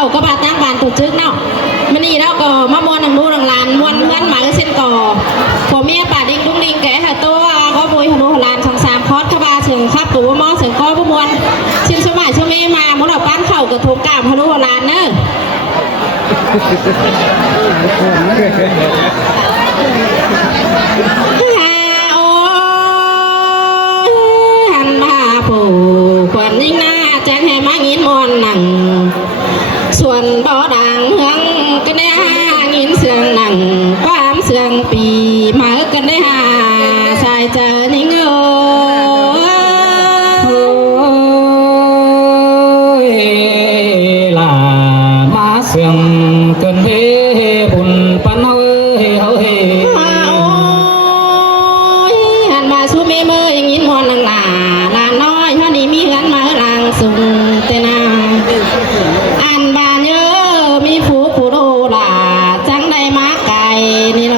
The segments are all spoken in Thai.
เขาก็บาตั้งบานตุจึกเนาะมันนี่แล้วก็มามวนหนังดูหนังลานมวนเงินหมาก็เส้นก่อผมเมียป่าดิ้งดุ้งดิ้งแกะหาตัวก็บุยหนูหลานสองสามคอสขบาเสียงครับตัวมอเสียงก้อยมวนชินสมัยช่วงนี้มาเมื่อเราปั้นเข่ากับทุกกามหนูหลานเนอะหันมาผู้คนยิ่งหน้าแจ้งให้มางินมอนหนังส่วนบ่อดังเฮืองก็ได้หางินเสียงหนังความเสียงปีมากันได้หาสายเจอนิ่งlà má sương cơn hê buồn pan hê hô hê หันมาสู้เมเมออย่างนี้มอนหลังหลาลาน้อยเท่านี้มีกันมาหลังสุ่งเตนาอันบานเยอะมีผู้ผู้โดลาจังได้มาไก่นี่โล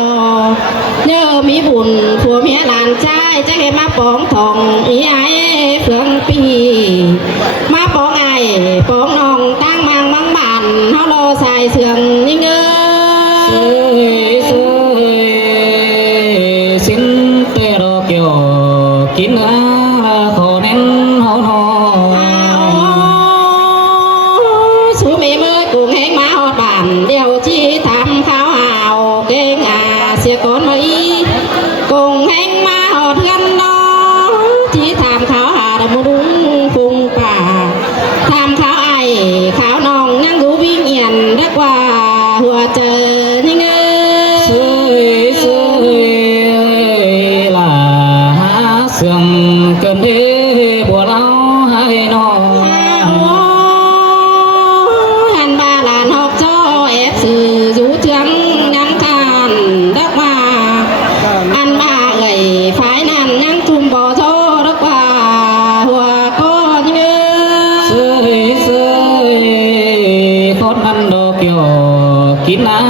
เยอะมีบุญผัวเมียหลานใจจะให้มาปองทองอีไอเฟืองปีมาปองไอปองน้องตั้งมังมังบานเฮาโลใส่เสื่องยิ่งxin tê đồ kiểu kín khổ nên hô hô สู้เมเมอกูแห้งมาหอดบานเดี๋ยวจี้ทำข้าวหาวเก่งเสียก่อนมาอีกุ้งแห้งมาหอดกันน้องจี้ทำข้าวหาดมุ้งพุงป่าทำข้าวไอข้าวน้องนั่งดูวิ่งเอียนรักว่าหัวเจอยิ่งlà sương cơn đê bùa lao hai nọ หันบาลานหอกจ้อแอบสื่ออยู่เทืองยังคานรักว่าอันมาเอ่ยฝ่ายนั้นยังทุ่มบ่อโทรักว่าหัวก้อนเนื้อ khót ăn đồ kiểu kín á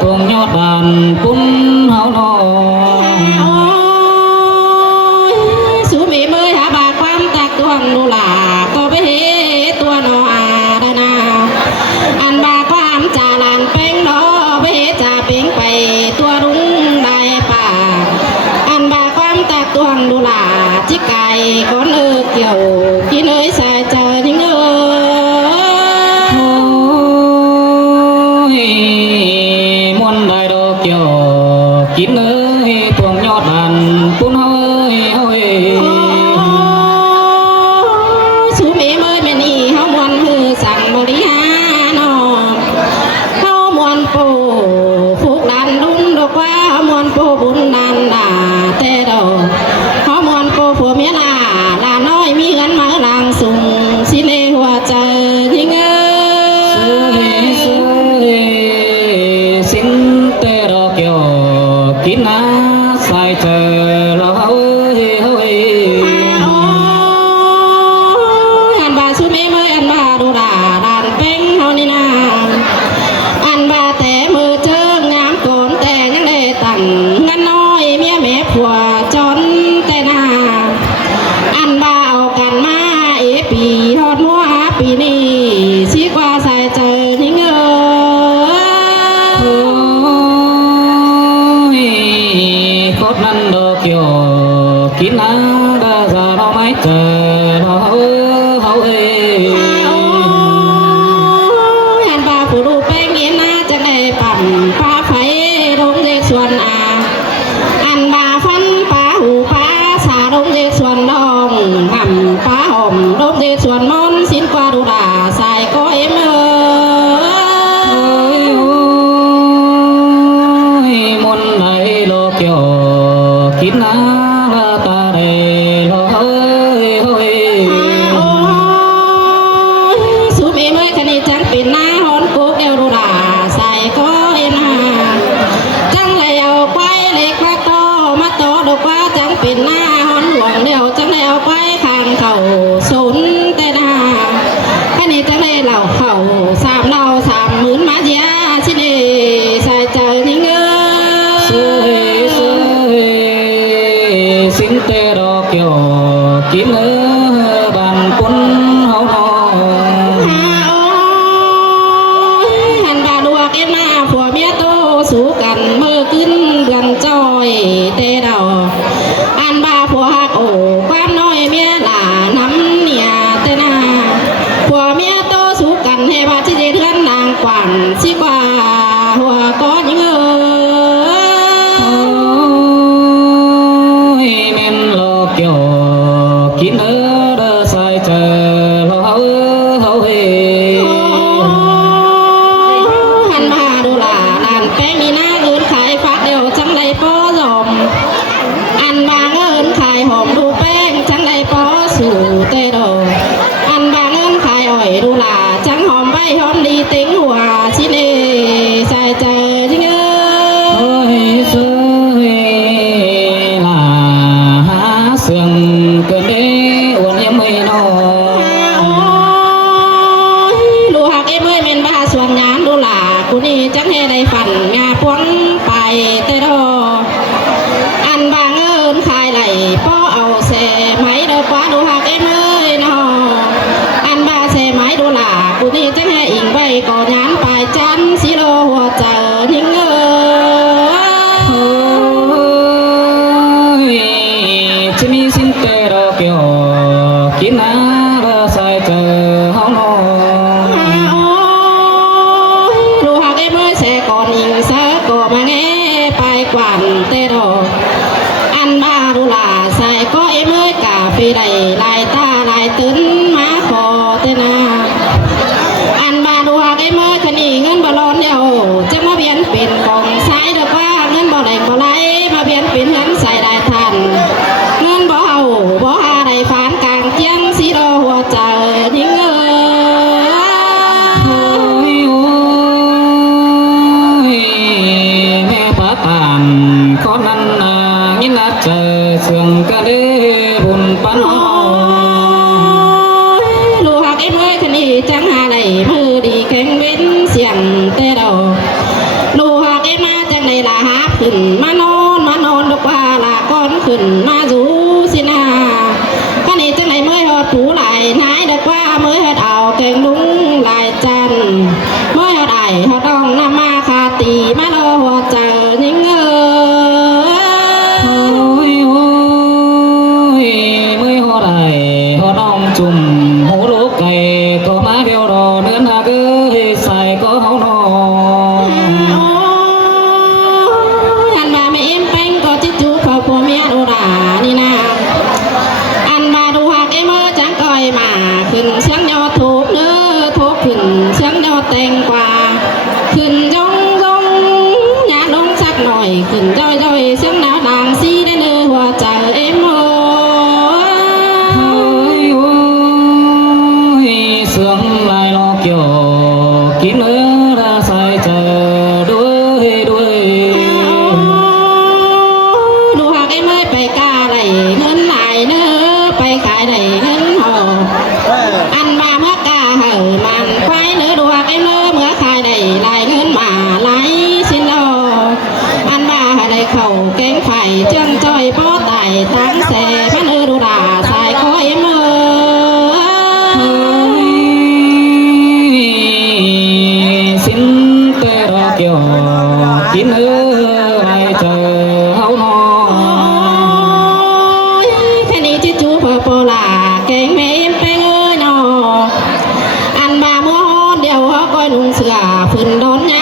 thuồng nhọt bàn cún háo nọ สู้มีเมื่อหาบาความตักตัวนูหลาก็ไปเฮตัวนออาดานาอันบาความจ่าลานเป้งนอไปเฮจ่าเป้งไปตัวรุ้งได้ป่าอันบาความตักตัวนูหลาจิกไก่ก้อนเกี่ยวกินใส่เจอยิ่ง กเอ็มมาผัวเมียโตสู้กันเมื่อขึ้นเดือนจอยเตเดาอันบาผัวหักโอ้ความน้อยเมียหลาน้ำเนี่ยเตนาผัวเมียโตสู้กันให้บาที่เดือนนางกวันสิกว่าหัวก้อนยังแม่นโลกเกี่ยวกินเดอใส่เจอเราเฮาเฮหันมาดูหลาลานแป้งมีหน้าเงินขายฟักเดียวจังไรป้อหอมอันบางเงินขายหอมดูแป้งจังไรป้อสู่เตโดอันบางเงินขายอ่อยดูหลาจังหอมใบหอมดีติ้งหัวชิเนใส่ใจจริงเฮ้ยเสือลาหาเสียงเกินเด้อวันยังไม่นอนดูหักเอ้เมื่อยเมนบ้าส่วนงานดูหลากูนี่จังให้ได้ฝันงาพวงไปเตโดอันบางเงินขายไหลป้อเอาเสไม้เด้อกว่าดูหักเอ้เมื่อยนออันบาเสไม้ดูหลากูนี่จังให้อิงไว้ก่อนงานไปจันสิโลหัวเจอทิ้งจะมีสิ่งเตะเราเกี่ยวกินน้ำเราใส่เจอเฮาโนดูหักไอ้เมื่อเสก่อนอิงเสก่อมาแง่ไปกวันเตโดอันมาดูหลาใส่ก็ไอ้เมื่อกาฟีได้ลายตาลายตื้นมาขอเตนาอันมาดูหักไอ้เมื่อคณีเงินบอลอนเดียวจะมาเบียนเป็นกองสายเด็กว่าเงินบ่ได้บ่ไหลมาเบียนเป็นเงินใส่ได้ทันเงินบ่เอาบ่หาได้ฟานกลางเจียงสีโดหัวเจอทิ้งแม่ปะตานก็นั้นยินนัดเจอเสื่องกะเดบุญปันลูกหักไอ้เมื่อคณีจังหาได้มือดีแข็งเว้นเสียงเตะเดาลูกหักไอ้มาจังในลาหาขึ้นมานอนดอกว่าลาก้อนขึ้นมาจูสินาคณีจังในเมื่อหอดผูไหลนายดอกว่าเมื่อหอดเอาแกงลุงลายจันเมื่อหอดไอหอดดองนำมาคาตีมาโลหัวเจอยิงมือหัวไหลหัวน้องจุ่มหูลูกไก่ก็มาเดียวรอเนื้อหนักใส่ก็เฮาโนอันบาไม่เอ็มแป้งก็จิจูเขาผัวเมียดูด่านี่นะอันบาดูหักไอ้เมื่อจังก้อยมาขึ้นเสียงยอถูกเนื้อทุกขึ้นเสียงยอแตงกว่าขึ้นยงหยาลงสักหน่อยขึ้นย่อยเสียงหนาวด่างซีได้เนื้อหัวใจเอ็มเสื่องลายลอกเกี่ยวกินเนื้อใส่เจอด้วยดูหักไอ้เมื่อไปกาไหลเงินไหลเนื้อไปขายไหลเงินหออันมาเมื่อกาเหอมันควายเนื้อดูหักไอ้เมื่อเมื่อขายไหลไหลเงินมาไหลสินโลอันมาไหลเข่าแกงไฟเจืองจอยป้อไต่ตั้งเสพันดูด่าใส่คอยเมื่อสินเตะเราเกี่ยวกินเนื้อไรเจอเฮาโนแค่นี้จิจูพอโปลาแกงแม่เอ็มแป้งนออันบาเมื่อฮอนเดียวเขาก้อยลุงเสือฝืนโดนไง